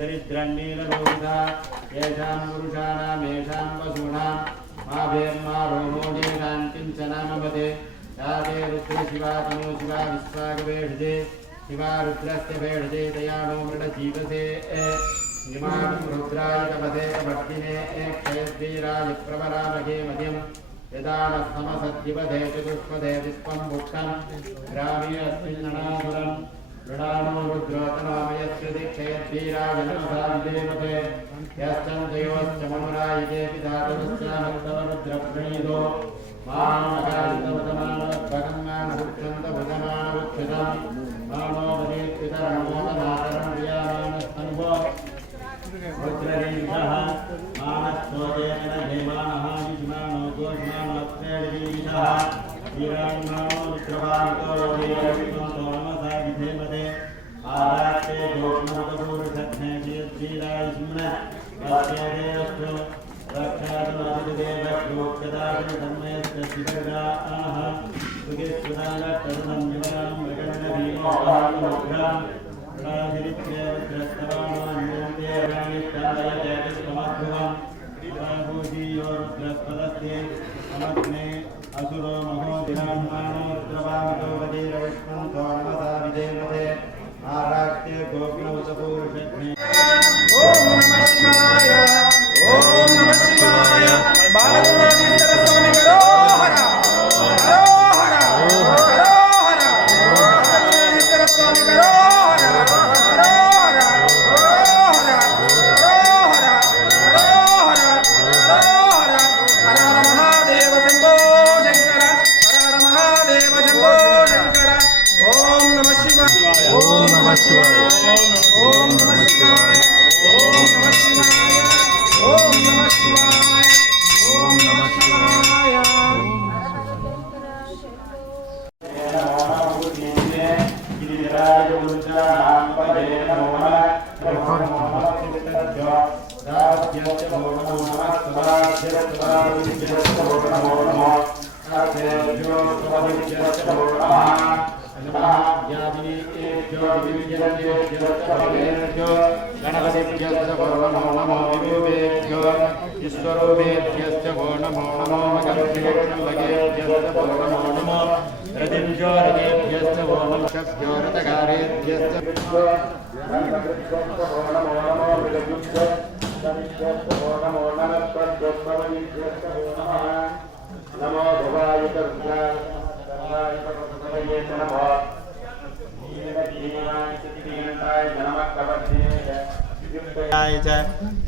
दरिद्रन्नीललोहिता येषां पुरुषाणामेषां पशूनां माभेर्मारोमोजे शान्तिं च नामपदे याते रुद्रशिवा तनो शिवा विश्वागवेषजे शिवा रुद्रस्य भेषजे दयानो मृडजीवसे निमानं रुद्राय तपसे भक्तिने क्षयद्वीराय प्रवरामहे मध्यं यदा नस्तमसद्दिवधे चतुष्पदे विश्वं भुक्षं ग्रामे अस्मिन्ननासुरम् ऋणानो रुद्रोतनामयस्य दीक्षयद्वीराय नमसा विदेवते यश्चन्द्रयोश्च ममरायिते पितातरुश्चानन्दवरुद्रप्रणीतो मानमकारितवतमानभगन्मानभुक्षन्तभुजमानभुक्षितं मानोपदीक्षितरणमोदमातरं प्रियामानस्तनुभो रुद्ररीशः मानस्तोजेन हेमानः विष्मानो गोष्मानोत्रेणीशः वीरान्मानो रुद्रवानितो रोधीरविष्णो नमसा विधेमते आरात्ते गोष्मोदपूरुषत्ने शीर्षीराय स्मृण वास्यदेवस्तु रक्षादुरादिदेवश्लोक्यदागुणधर्मयस्य शिवगाः सुखिस्वदानकरुणं निवनं मृगण्डभीमोहानुग्रां समग्ने असुरो महोदिनान्मानो रुद्रवामतो वदीरविष्णुतो नमसा विदेवते आरात्य गोग्नवसपूरुषज्ञे ओम नमः शिवाय ओम नमः शिवाय बालगंगाधर स्वामी करो हरा बालगंगाधर स्वामी करो ईश्वरोभ्यश्च वो नमो नमो मगभ्यश्च वो नमो नमो रतिभ्यो रतेभ्यश्च वो नमो शभ्यो रतकारेभ्यश्च नमो भवाय नमो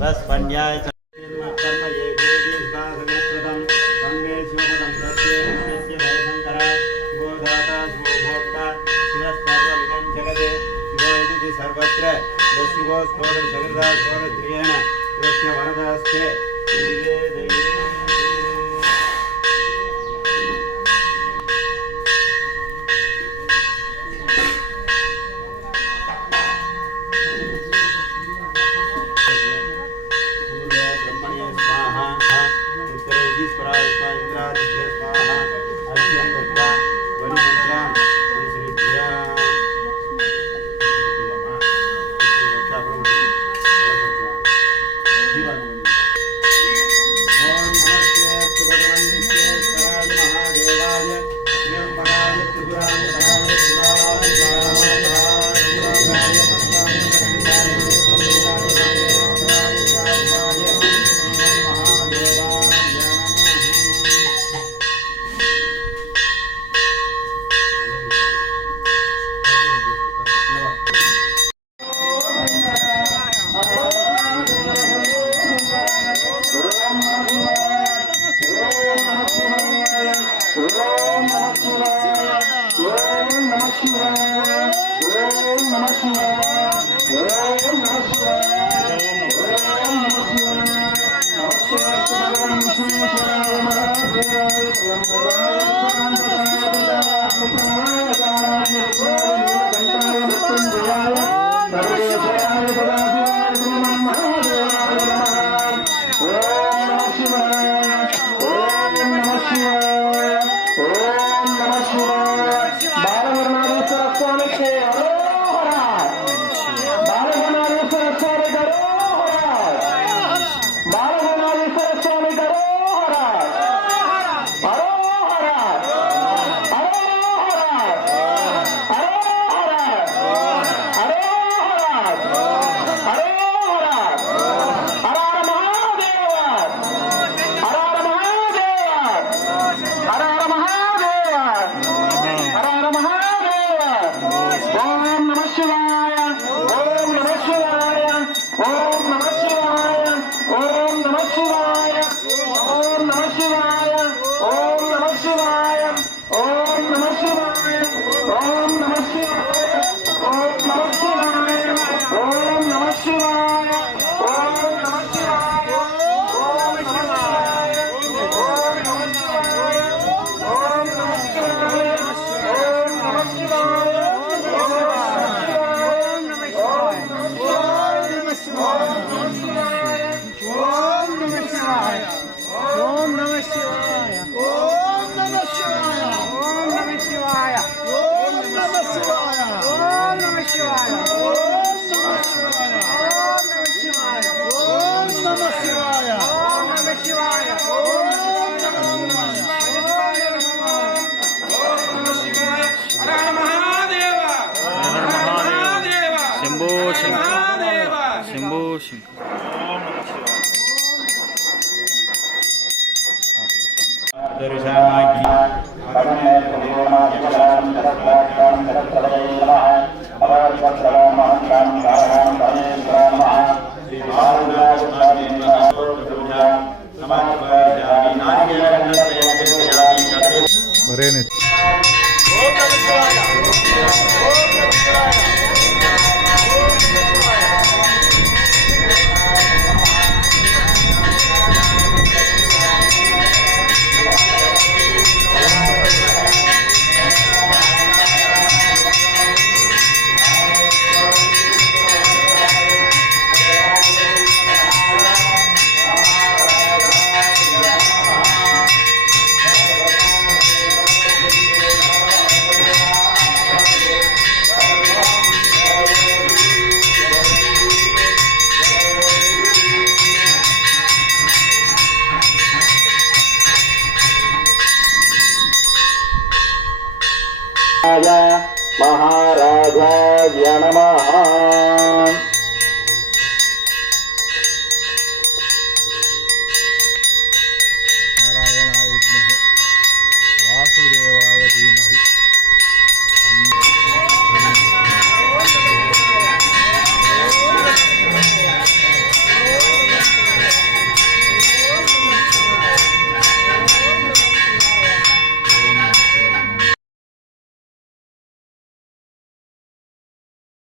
बस पन्याय सर्वत्र शिवो स्फोट सगृदा स्फोट्रियेण यस्य वरदास्ते ब्रह्मणे स्वाहा उत्तरेश्वराय स्वाहा स्वाहा अर्घ्यं दत्वा वरिमन्त्रां श्रीभ्या Thank you. ఓం నమః శివాయ ఓం నమః శివాయ ఓం నమః శివాయ ఓం నమః శివాయ ఓం నమః శివాయ ఓం శివాయ ఓం నమః శివాయ ఓం నమః శివాయ ఓం నమః శివాయ ఓం నమః శివాయ ఓం నమః శివాయ ఓం నమః శివాయ ఓం నమః శివాయ ఓం నమః శివాయ ఓం నమః శివాయ ఓం నమః శివాయ ఓం నమః శివాయ ఓం నమః శివాయ ఓం నమః శివాయ ఓం నమః శివాయ ఓం నమః శివాయ హర మహాదేవ హర మహాదేవ శంభో శంకర శంభో శంకర महाराजाय नमः।